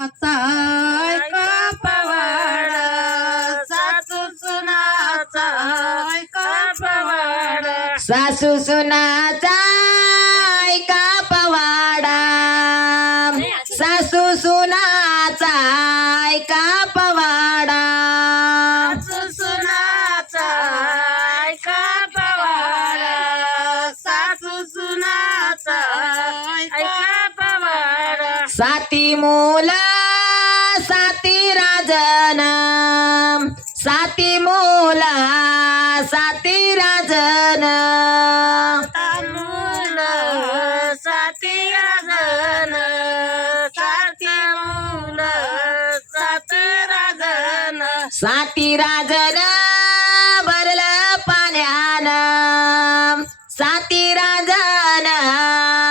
ऐका पवाडा सासू सुनाचा ऐका पवाडा सासू सुनाचा ऐका पवाडा सासू सुनाचा ऐका पवाडा सासू सुनाचा ऐका पवाडा सासू सुनाचा ऐका पवाडा साती मुलं साती राजन साती मुला साती राजन मुल साती राजन साती मुल साती राजन साती राजन भरलं पाण्यानं साती राजन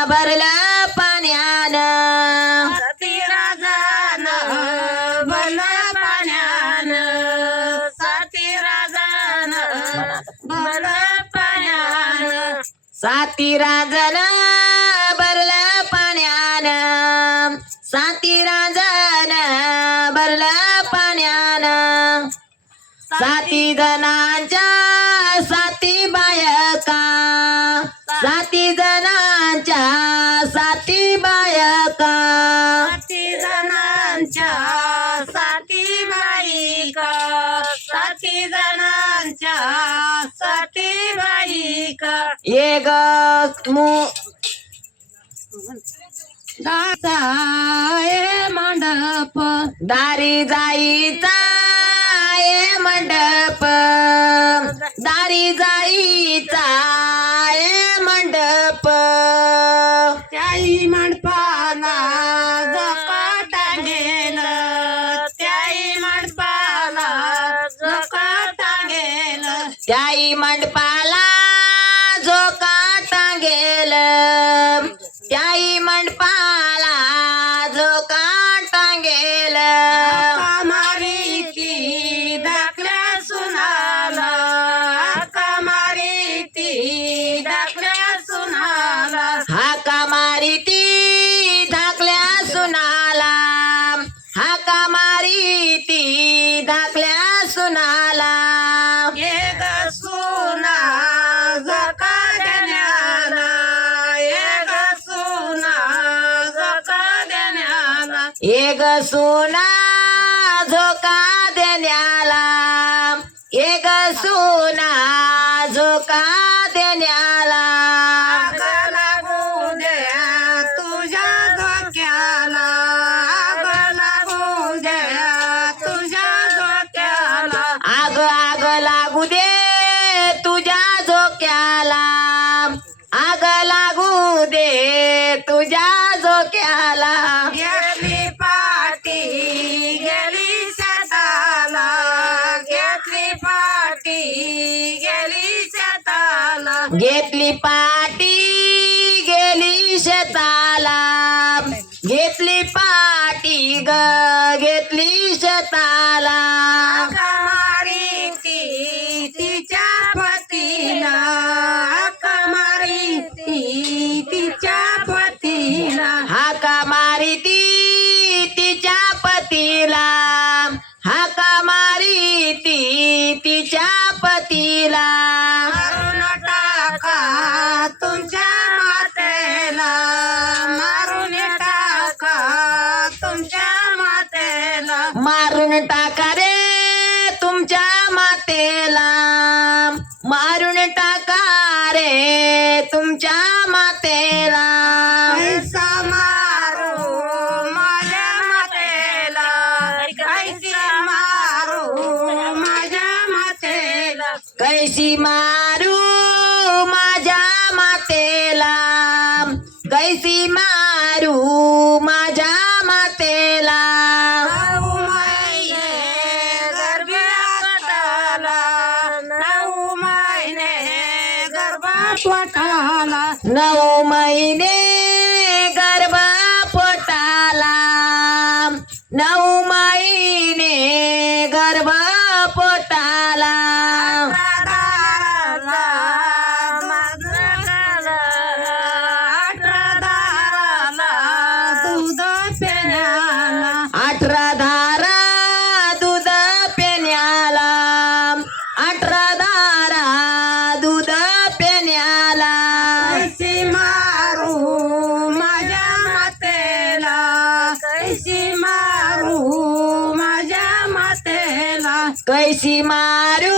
भरलं पाण्यानं साती राजन भल पाण्यान साती राजन भल पाण्यान साती राजन भरलं पाण्यानं साती राजन भरलं पाण्यानं साती जणांच्या साती बायका साती जणांच्या साती बायका साती जणांच्या साती बाईका साती जणांच्या साती बाईका ये ग दाता ए मंडप दारी जाईचा ये मंडप दारी जाईचा ये मंडप त्याई मंडपाला जका टांगेल त्याई मंडपाला जका टांगेल त्याई मंडपाला झोका टांगेल त्याई मंडपाला झोका टांगेल कमारी ती दाखल्या सुनाला कमारी ती दाखल्या सुनाला हाका मारी ती धाकल्या सुनाला हाका मारी ती धाकल्या सुनाला ये ग सुना जका देण्याला ये ग सुना जका देण्याला एक सोना झोका देण्याला एक सोना झोका देण्याला आग लागू द्या तुझ्या डोक्याला आग लागू द्या तुझ्या डोक्याला आग आग लागू दे तुझ्या झोक्याला आग लागू दे तुझ्या झोक्याला गेली पाटी गेली शेताला घेतली पाटी गेली शेताला घेतली पाटी गेली शेताला घेतली पाटी ग घेतली शेताला कमारी ती तिच्या पतीला कमारी ती तिच्या पतीला हाका मारी ती तिच्या पतीला हाका मारी ती तिच्या पतीला मारून टाका तुमच्या मातेला मारून टाका तुमच्या मातेला मारून टाका रे तुमच्या मातेला मारून टाका रे तुमच्या मातेला पैसा मारू माझ्या मातेला पैसा मारू माझ्या मातेला कैसी मारू माझ्या मातेला कैसी मारू माझ्या मातेला नऊ महिने गर्भापोटाला नऊ महिने गर्भापोटाला 9 महिने गर्भ पोटाला 9 महिने गर्भ पोटाला दूध पेण्याला कैसी मारू माझ्या मातेला कैसी मारू